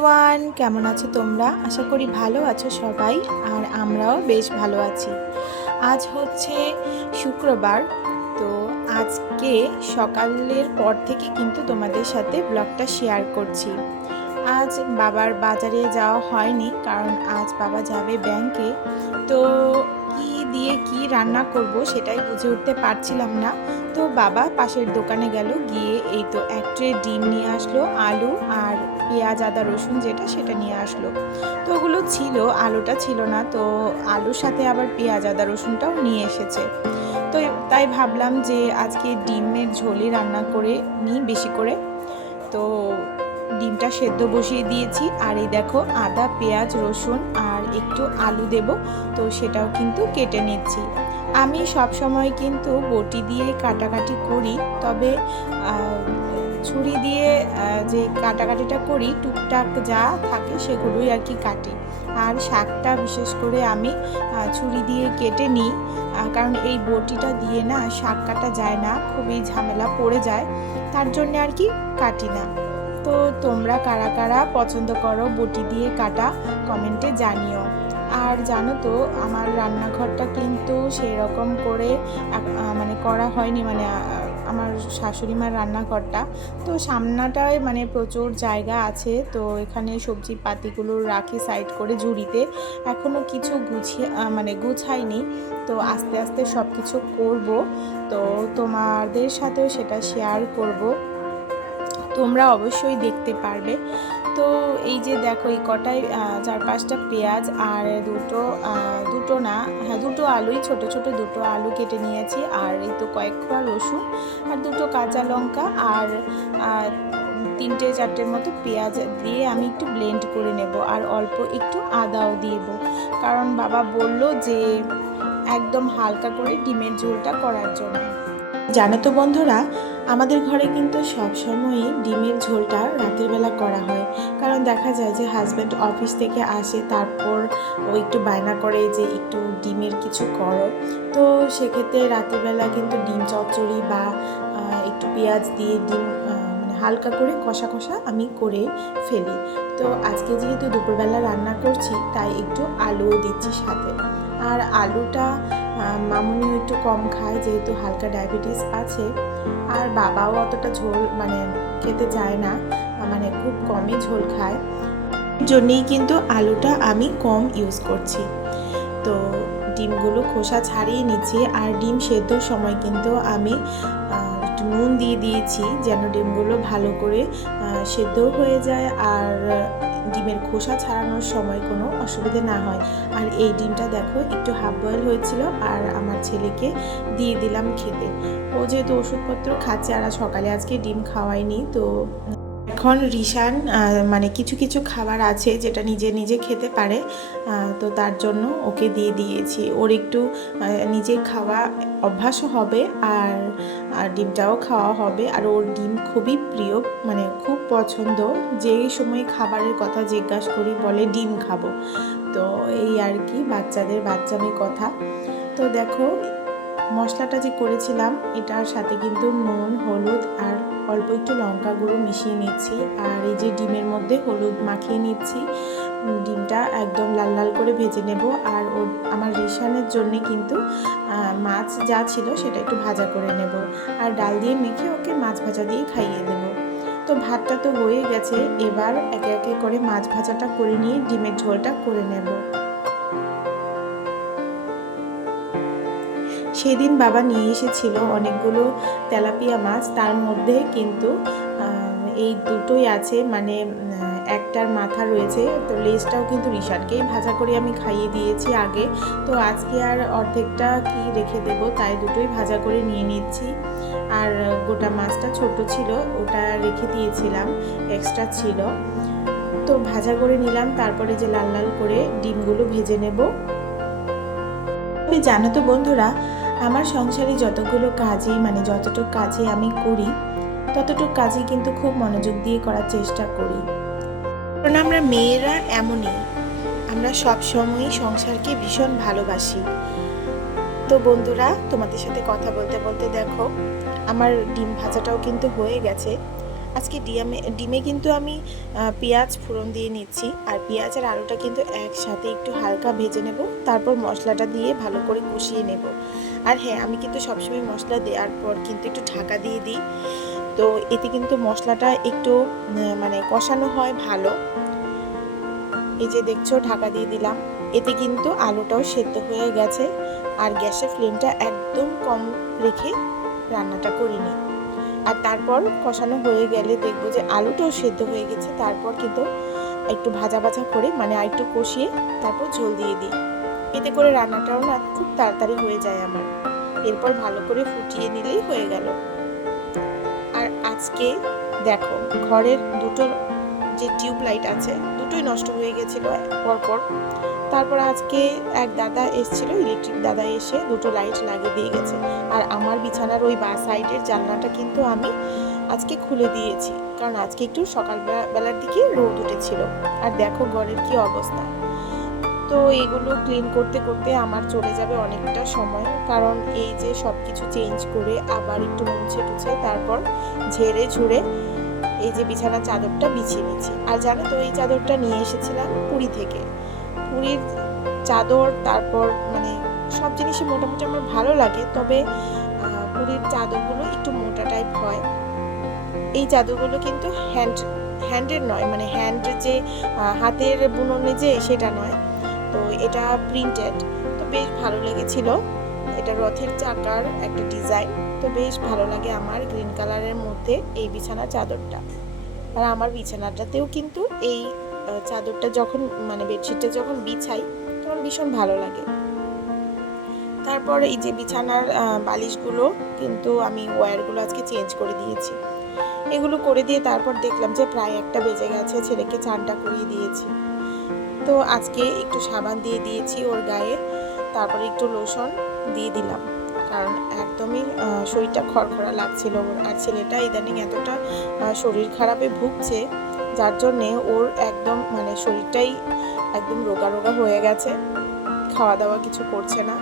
Everyone, কেমন আছো তোমরা? আশা করি ভালো আছো সবাই, আর আমরাও বেশ ভালো আছি। আজ হচ্ছে শুক্রবার। তো আজকে সকালের পর থেকে কিন্তু তোমাদের সাথে ব্লগটা শেয়ার করছি। আজ বাবার বাজারে যাওয়া হয়নি, কারণ আজ বাবা যাবে ব্যাংকে। তো কি দিয়ে কি রান্না করব সেটাই বুঝে উঠতে পারছিলাম না। তো বাবা পাশের দোকানে গেল, গিয়ে এই তো এক ট্রে ডিম নিয়ে আসলো, আলু আর পেঁয়াজ আদা রসুন যেটা সেটা নিয়ে আসলো। তো ওগুলো ছিল, আলুটা ছিল না। তো আলুর সাথে আবার পেঁয়াজ আদা রসুনটাও নিয়ে এসেছে। তো তাই ভাবলাম যে আজকে ডিমের ঝোলই রান্না করে নিই বেশি করে। তো ডিমটা সেদ্ধ বসিয়ে দিয়েছি, আর এই দেখো আদা পেঁয়াজ রসুন আর একটু আলু দেব, তো সেটাও কিন্তু কেটে নিচ্ছি। আমি সব সময় কিন্তু বটি দিয়ে কাটাকাটি করি, তবে ছুরি দিয়ে যে কাটাকাটিটা করি টুকটাক যা থাকে সেগুলোই আর কি কাটি। আর শাকটা বিশেষ করে আমি ছুরি দিয়ে কেটে নিই, কারণ এই বটিটা দিয়ে না শাক কাটা যায় না, খুবই ঝামেলা পড়ে যায়, তার জন্য আর কি কাটি না। তো তোমরা কারা কারা পছন্দ করো বটি দিয়ে কাটা, কমেন্টে জানিও। আর জানো তো আমার রান্নাঘরটা কিন্তু সেই রকম করে মানে করা হয়নি, মানে আমার শাশুড়ি মার রান্নাঘরটা তো সামনাটায় মানে প্রচুর জায়গা আছে। তো এখানে সবজি পাতিগুলো রাখি সাইড করে ঝুড়িতে, এখনও কিছু গুছিয়ে মানে গুছাইনি। তো আস্তে আস্তে সব কিছু করবো, তো তোমাদের সাথেও সেটা শেয়ার করব, তোমরা অবশ্যই দেখতে পারবে। তো এই যে দেখো এই কটায় 4-5টা পেঁয়াজ আর দুটো না, হ্যাঁ দুটো আলুই, ছোট ছোট দুটো আলু কেটে নিয়েছি, আর এই তো কয়েক কোয়া রসুন আর দুটো কাঁচা লঙ্কা আর 3-4টের মতো পেঁয়াজ দিয়ে আমি একটু ব্লেন্ড করে নেব, আর অল্প একটু আদাও দিব, কারণ বাবা বলল যে একদম হালকা করে ডিমের ঝোলটা করার জন্য। জানো তো বন্ধুরা, আমাদের ঘরে কিন্তু সব সময়ই ডিমের ঝোলটা রাতের বেলা করা হয়, কারণ দেখা যায় যে হাজব্যান্ড অফিস থেকে আসে, তারপর ও একটু বায়না করে যে একটু ডিমের কিছু করো। তো সেক্ষেত্রে রাতের বেলা কিন্তু ডিম চচ্চড়ি বা একটু পেঁয়াজ দিয়ে ডিম মানে হালকা করে কষা কষা আমি করে ফেলি। তো আজকে যেহেতু দুপুরবেলা রান্না করছি, তাই একটু আলুও দিচ্ছি সাথে। আর আলুটা মামুনিও একটু কম খায়, যেহেতু হালকা ডায়াবেটিস আছে, আর বাবাও অতটা ঝোল মানে খেতে চায় না, মানে খুব কমই ঝোল খায়, জন্যেই কিন্তু আলুটা আমি কম ইউজ করছি। তো ডিমগুলো খোসা ছাড়িয়ে নিচ্ছি, আর ডিম সেদ্ধর সময় কিন্তু আমি একটু নুন দিয়ে দিয়েছি, যেন ডিমগুলো ভালো করে সেদ্ধ হয়ে যায়, আর ডিমের খোসা ছাড়ানোর সময় কোনো অসুবিধা না হয়। আর এই ডিমটা দেখো একটু হাফ বয়েল হয়েছিল, আর আমার ছেলেকে দিয়ে দিলাম খেতে। ও যেহেতু ওষুধপত্র খাচ্ছে, আর সকালে আজকে ডিম খাওয়াইনি, তো এখন রিশান মানে কিছু কিছু খাবার আছে যেটা নিজে নিজে খেতে পারে, তো তার জন্য ওকে দিয়ে দিয়েছি। ওর একটু নিজে খাওয়া অভ্যাসও হবে, আর ডিমটাও খাওয়া হবে। আর ওর ডিম খুবই প্রিয়, মানে খুব পছন্দ, যে সময় খাবারের কথা জিজ্ঞাসা করি বলে ডিম খাবো। তো এই আর কি বাচ্চাদের বাচ্চামি কথা। তো দেখো মশলাটা যে করেছিলাম এটার সাথে কিন্তু নুন হলুদ আর অল্প একটু লঙ্কা গুঁড়ো মিশিয়ে নিচ্ছি, আর এই যে ডিমের মধ্যে হলুদ মাখিয়ে নিচ্ছি। ডিমটা একদম লাল লাল করে ভেজে নেব, আর আমার রেশনের জন্য কিন্তু মাছ যা ছিল সেটা একটু ভাজা করে নেব, আর ডাল দিয়ে মেখে ওকে মাছ ভাজা দিয়ে খাইয়ে দেব। তো ভাতটা তো হয়ে গেছে, এবার একে একে করে মাছ ভাজাটা করে নিয়ে ডিমের ঝোলটা করে নেব। সেদিন বাবা নিয়ে এসেছিল অনেকগুলো তেলাপিয়া মাছ, তার মধ্যে কিন্তু এই দুটোই আছে, মানে একটার মাথা রয়েছে, তো লেজটাও কিন্তু রিশানকেই ভাজা করে আমি খাইয়ে দিয়েছি আগে। তো আজকে আর অর্ধেকটা কি রেখে দেব, তাই দুটোই ভাজা করে নিয়ে নিচ্ছি। আর গোটা মাছটা ছোট ছিল, ওটা রেখে দিয়েছিলাম, এক্সট্রা ছিল, তো ভাজা করে নিলাম। তারপরে যে লাল লাল করে ডিমগুলো ভেজে নেব। জানো তো বন্ধুরা, আমার সংসারে যতগুলো কাজই মানে যতটুকু কাজে আমি করি, ততটুকু কাজই কিন্তু খুব মনোযোগ দিয়ে করার চেষ্টা করি, কারণ আমরা মেয়েরা এমনই, আমরা সব সময়ই সংসারকে ভীষণ ভালোবাসি। তো বন্ধুরা, তোমাদের সাথে কথা বলতে বলতে দেখো আমার ডিম ভাজাটাও কিন্তু হয়ে গেছে। আজকে ডিমে কিন্তু আমি পেঁয়াজ ফোড়ন দিয়ে নিচ্ছি, আর পেঁয়াজ আর আলুটা কিন্তু একসাথে একটু হালকা ভেজে নেব, তারপর মশলাটা দিয়ে ভালো করে কষিয়ে নেব। আর হ্যাঁ, আমি কিন্তু সবসময় মশলা দেওয়ার পর কিন্তু একটু ঢাকা দিয়ে দিই, তো এতে কিন্তু মশলাটা একটু মানে কষানো হয় ভালো। এই যে দেখছো ঢাকা দিয়ে দিলাম, এতে কিন্তু আলুটাও সেদ্ধ হয়ে গেছে। আর গ্যাসের ফ্লেমটা একদম কম রেখে রান্নাটা করিনি। আর তারপর কষানো হয়ে গেলে দেখবো যে আলুটাও সেদ্ধ হয়ে গেছে, তারপর কিন্তু একটু ভাজা ভাজা করে মানে আর একটু কষিয়ে তারপর ঝোল দিয়ে দিই। এতে করে রান্নাটাও না খুব তাড়াতাড়ি হয়ে যায় আমার। এরপর ভালো করে ফুটিয়ে নিলেই হয়ে গেল। আর আজকে দেখো ঘরের দুটো যে টিউব লাইট আছে দুটোই নষ্ট হয়ে গেছিল পরপর। তারপর আজকে এক দাদা এসেছিল, ইলেকট্রিক দাদা এসে দুটো লাইট লাগিয়ে দিয়ে গেছে। আর আমার বিছানার ওই বা সাইডের জানলাটা কিন্তু আমি আজকে খুলে দিয়েছি, কারণ আজকে একটু সকালবেলার দিকে রোদ উঠেছিল। আর দেখো ঘরের কি অবস্থা। তো এগুলো ক্লিন করতে করতে আমার চলে যাবে অনেকটা সময়, কারণ এই যে সব কিছু চেঞ্জ করে আবার একটু মুছে টুছে তারপর ঝেড়ে ঝুড়ে এই যে বিছানার চাদরটা বিছিয়ে নিচ্ছি। আর জানো তো এই চাদরটা নিয়ে এসেছিলাম পুরী থেকে। পুরীর চাদর তারপর মানে সব জিনিসই মোটামুটি আমার ভালো লাগে, তবে পুরীর চাদরগুলো একটু মোটা টাইপ হয়। এই চাদরগুলো কিন্তু হ্যান্ডের নয়, মানে হ্যান্ড যে হাতের বুননে যে সেটা নয়, তো এটা প্রিন্টেড। তো বেশ ভালো লেগেছিল। এটা রথের চাকার একটা ডিজাইন, তো বেশ ভালো লাগে আমার গ্রিন কালারের মধ্যে এই বিছানার চাদরটা। আর আমার বিছানাটাতেও কিন্তু এই চাদরটা যখন মানে বেডশিটটা যখন বিছাই তখন ভীষণ ভালো লাগে। তারপর এই যে বিছানার বালিশগুলো কিন্তু আমি ওয়্যারগুলো আজকে চেঞ্জ করে দিয়েছি। এগুলো করে দিয়ে তারপর দেখলাম যে প্রায় 1টা বেজে গেছে, ছেলেকে চানটা করিয়ে দিয়েছি। তো আজকে একটু সাবান দিয়ে দিয়েছি ওর গায়ে, তারপরে একটু লোশন দিয়ে দিলাম, কারণ একদমই শরীরটা খড়খড়া লাগছিল ওর। আর ছেলেটা ইদানিং এতটা শরীর খারাপে ভুগছে, যার জন্যে ওর একদম মানে শরীরটাই একদম রোগা রোগা হয়ে গেছে, খাওয়া দাওয়া কিছু করছে না।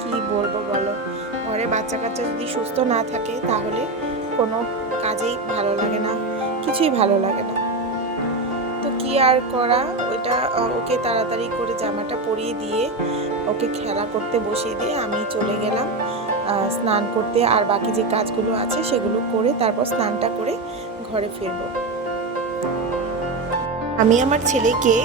কি বলবো বলো, ঘরে বাচ্চা কাচ্চা যদি সুস্থ না থাকে তাহলে কোনো কাজেই ভালো লাগে না, কিছুই ভালো লাগে না। তো কি আর করা, ওইটা ওকে তাড়াতাড়ি করে জামাটা পরিয়ে দিয়ে ওকে খেলা করতে বসিয়ে দিয়ে আমি চলে গেলাম স্নান করতে। আর বাকি যে কাজগুলো আছে সেগুলো করে তারপর স্নানটা করে ঘরে ফিরবো। আমি আমার ছেলেকে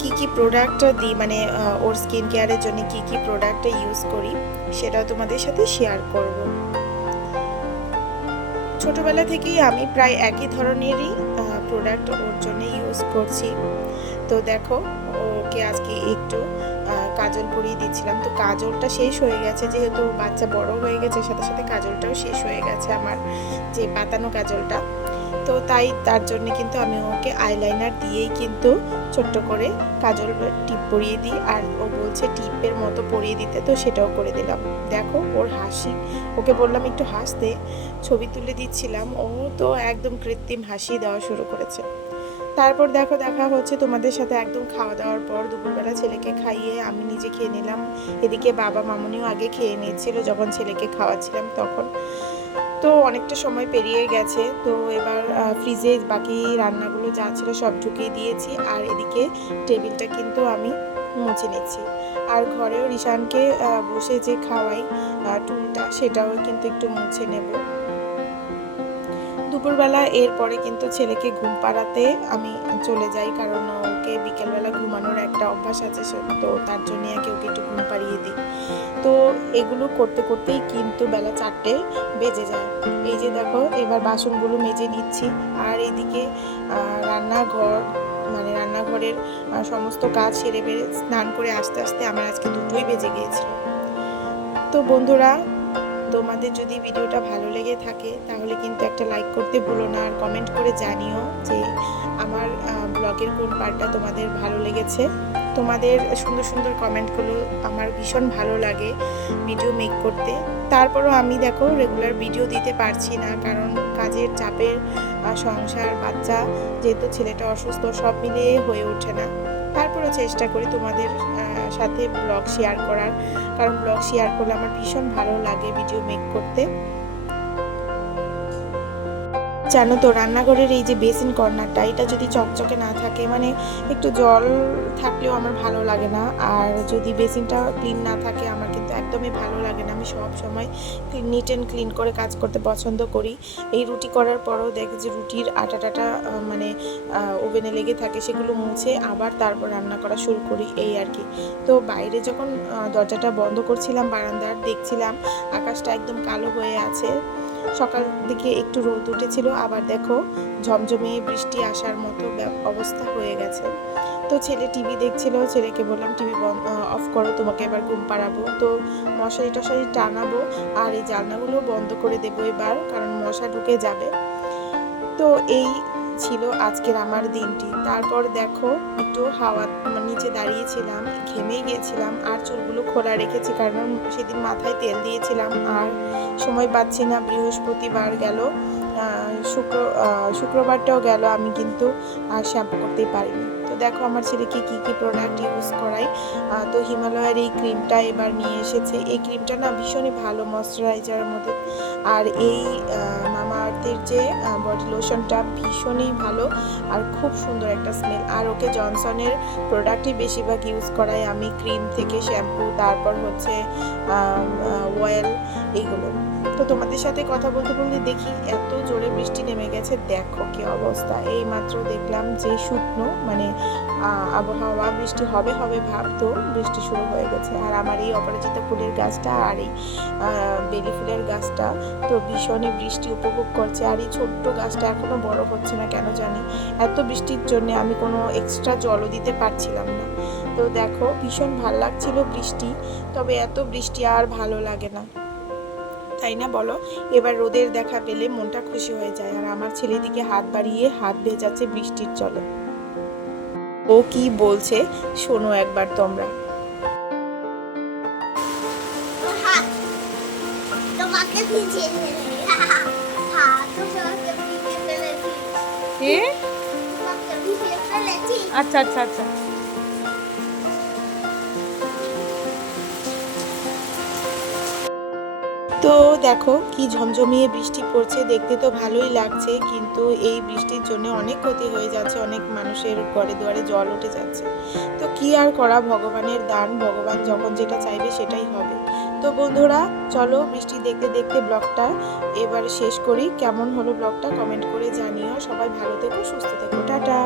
কি কি প্রোডাক্ট দিই, মানে ওর স্কিন কেয়ারের জন্য কি কি প্রোডাক্ট ইউজ করি সেটাও তোমাদের সাথে শেয়ার করব। ছোটবেলা থেকেই আমি প্রায় একই ধরনেরই প্রোডাক্ট ওর জন্য ইউজ করছি। তো দেখো ওকে আজকে একটু কাজল পরিয়ে দিচ্ছিলাম, তো কাজলটা শেষ হয়ে গেছে, যেহেতু বাচ্চা বড় হয়ে গেছে সাথে সাথে কাজলটাও শেষ হয়ে গেছে আমার যে পাতানো কাজলটা। তো তাই তার জন্য কিন্তু আমি ওকে আইলাইনার দিয়েই কিন্তু ছোট্ট করে কাজল টিপ পরিয়ে দিই, আর ও বলছে টিপের মতো পরিয়ে দিতে, তো সেটাও করে দিলাম। দেখো ওর হাসি, ওকে বললাম একটু হাসতে, ছবি তুলে দিচ্ছিলাম, ও তো একদম কৃত্রিম হাসি দেওয়া শুরু করেছে। তারপর দেখো দেখা হচ্ছে তোমাদের সাথে একদম খাওয়া দাওয়ার পর। দুপুরবেলা ছেলেকে খাইয়ে আমি নিজে খেয়ে নিলাম, এদিকে বাবা মামুনিও আগে খেয়ে নিয়েছিল যখন ছেলেকে খাওয়াচ্ছিলাম তখন। তো অনেকটা সময় পেরিয়ে গেছে, তো এবার ফ্রিজে বাকি রান্নাগুলো যা ছিল সব ঢুকিয়ে দিয়েছি, আর এদিকে টেবিলটা কিন্তু আমি মুছে নিচ্ছি। আর ঘরেও রিশানকে বসে যে খাওয়াই টুলটা সেটাও কিন্তু একটু মুছে নেব। দুপুরবেলা এরপরে কিন্তু ছেলেকে ঘুম পাড়াতে আমি চলে যাই, কারণ ওকে বিকেলবেলা ঘুমানোর একটা অভ্যাস আছে, তো তার জন্যই ওকে একটু ঘুম পাড়িয়ে দিই। তো এগুলো করতে করতেই কিন্তু বেলা 4টে বেজে যায়। এই যে দেখো এবার বাসনগুলো মেজে নিচ্ছি, আর এইদিকে রান্নাঘর মানে রান্নাঘরের সমস্ত কাজ সেরে বেড়ে স্নান করে আস্তে আস্তে আমার আজকে 2টোই বেজে গিয়েছিল। তো বন্ধুরা, তোমাদের যদি ভিডিওটা ভালো লেগে থাকে তাহলে কিন্তু একটা লাইক করতে ভুলো না, আর কমেন্ট করে জানিও যে আমার ব্লগের কোন পার্টটা তোমাদের ভালো লেগেছে। তোমাদের সুন্দর সুন্দর কমেন্টগুলো আমার ভীষণ ভালো লাগে ভিডিও মেক করতে। তারপরও আমি দেখো রেগুলার ভিডিও দিতে পারছি না, কারণ কাজের চাপের, সংসার, বাচ্চা, যেহেতু ছেলেটা অসুস্থ, সব মিলিয়ে হয়ে ওঠে না। তারপরেও চেষ্টা করি তোমাদের সাথে ব্লগ শেয়ার করার, কারণ ব্লগ শেয়ার করলে আমার ভীষণ ভালো লাগে ভিডিও মেক করতে। জানো তো রান্নাঘরের এই যে বেসিন কর্নারটা, এটা যদি চকচকে না থাকে, মানে একটু জল থাকলেও আমার ভালো লাগে না, আর যদি বেসিনটা ক্লিন না থাকে আমার কিন্তু একদমই ভালো লাগে না। আমি সব সময় নিট অ্যান্ড ক্লিন করে কাজ করতে পছন্দ করি। এই রুটি করার পরও দেখে যে রুটির আটা টাটা মানে ওভেনে লেগে থাকে, সেগুলো মুছে আবার তারপর রান্না করা শুরু করি, এই আর কি। তো বাইরে যখন দরজাটা বন্ধ করছিলাম বারান্দার, দেখছিলাম আকাশটা একদম কালো হয়ে আছে। সকাল দিকে একটু রোদ উঠেছিল, আবার দেখো ঝমঝমে বৃষ্টি আসার মতো অবস্থা হয়ে গেছে। তো ছেলে টিভি দেখছিল, ছেলেকে বললাম টিভি অফ করো, তোমাকে এবার ঘুম পাড়াবো। তো মশারি টশারি টানাবো আর এই জানলাগুলো বন্ধ করে দেবো এবার, কারণ মশা ঢুকে যাবে। তো এই ছিল আজকের আমার দিনটি। তারপর দেখো একটু হাওয়া নিচে দাঁড়িয়েছিলাম, ঘেমেই গিয়েছিলাম, আর চুলগুলো খোলা রেখেছি কারণ সেদিন মাথায় তেল দিয়েছিলাম আর সময় পাচ্ছি না। বৃহস্পতিবার গেল, শুক্রবারটাও গেল, আমি কিন্তু আর শ্যাম্পু করতেই পারিনি। তো দেখো আমার ছেলেকে কি কি প্রোডাক্ট ইউজ করাই। তো হিমালয়ের এই ক্রিমটা এবার নিয়ে এসেছে। এই ক্রিমটা না ভীষণই ভালো ময়শ্চারাইজারের মধ্যে, আর এই মামা আর্থের যে বডি লোশনটা ভীষণই ভালো আর খুব সুন্দর একটা স্মেল। আর ওকে জনসনের প্রোডাক্টই বেশিরভাগ ইউজ করাই আমি, ক্রিম থেকে শ্যাম্পু, তারপর হচ্ছে অয়েল, এইগুলো। তো তোমাদের সাথে কথা বলতে বলতে দেখি এত জোরে বৃষ্টি নেমে গেছে, দেখো কি অবস্থা। এই মাত্র দেখলাম যে শুকনো মানে আবহাওয়া, বৃষ্টি হবে হবে ভাবতো, বৃষ্টি শুরু হয়ে গেছে। আর আমার এই অপরাজিতা ফুলের গাছটা আর এই বেলি ফুলের গাছটা তো ভীষণই বৃষ্টি উপভোগ করছে। আর এই ছোট্ট গাছটা এখনো বড় হচ্ছে না কেন জানি, এত বৃষ্টির জন্য আমি কোনো এক্সট্রা জলও দিতে পারছিলাম না। তো দেখো ভীষণ ভালো লাগছিল বৃষ্টি, তবে এত বৃষ্টি আর ভালো লাগে না, তাই না বলো? এবার রোদের দেখা পেলে মনটা খুশি হয়ে যায়। আর আমার ছেলে দিকে হাত বাড়িয়ে হাত ভেজাচ্ছে বৃষ্টির জলে। ও কি বলছে শোনো একবার তোমরা। তোমাকে ভিজিয়ে ফেলেছি। হ্যাঁ, তোমাকে ভিজিয়ে ফেলেছি। কি? তোমাকে ভিজিয়ে ফেলেছি। আচ্ছা আচ্ছা আচ্ছা। তো দেখো কি ঝমঝমিয়ে বৃষ্টি পড়ছে, দেখতে তো ভালোই লাগছে, কিন্তু এই বৃষ্টির জন্য অনেক ক্ষতি হয়ে যাচ্ছে, অনেক মানুষের ঘরে দুয়ারে জল উঠে যাচ্ছে। তো কি আর করা, ভগবানের দান, ভগবান যখন যেটা চাইবে সেটাই হবে। তো বন্ধুরা চলো বৃষ্টি দেখতে দেখতে ব্লগটা এবার শেষ করি। কেমন হলো ব্লগটা কমেন্ট করে জানিও। সবাই ভালো থেকো, সুস্থ থেকো, টাটা।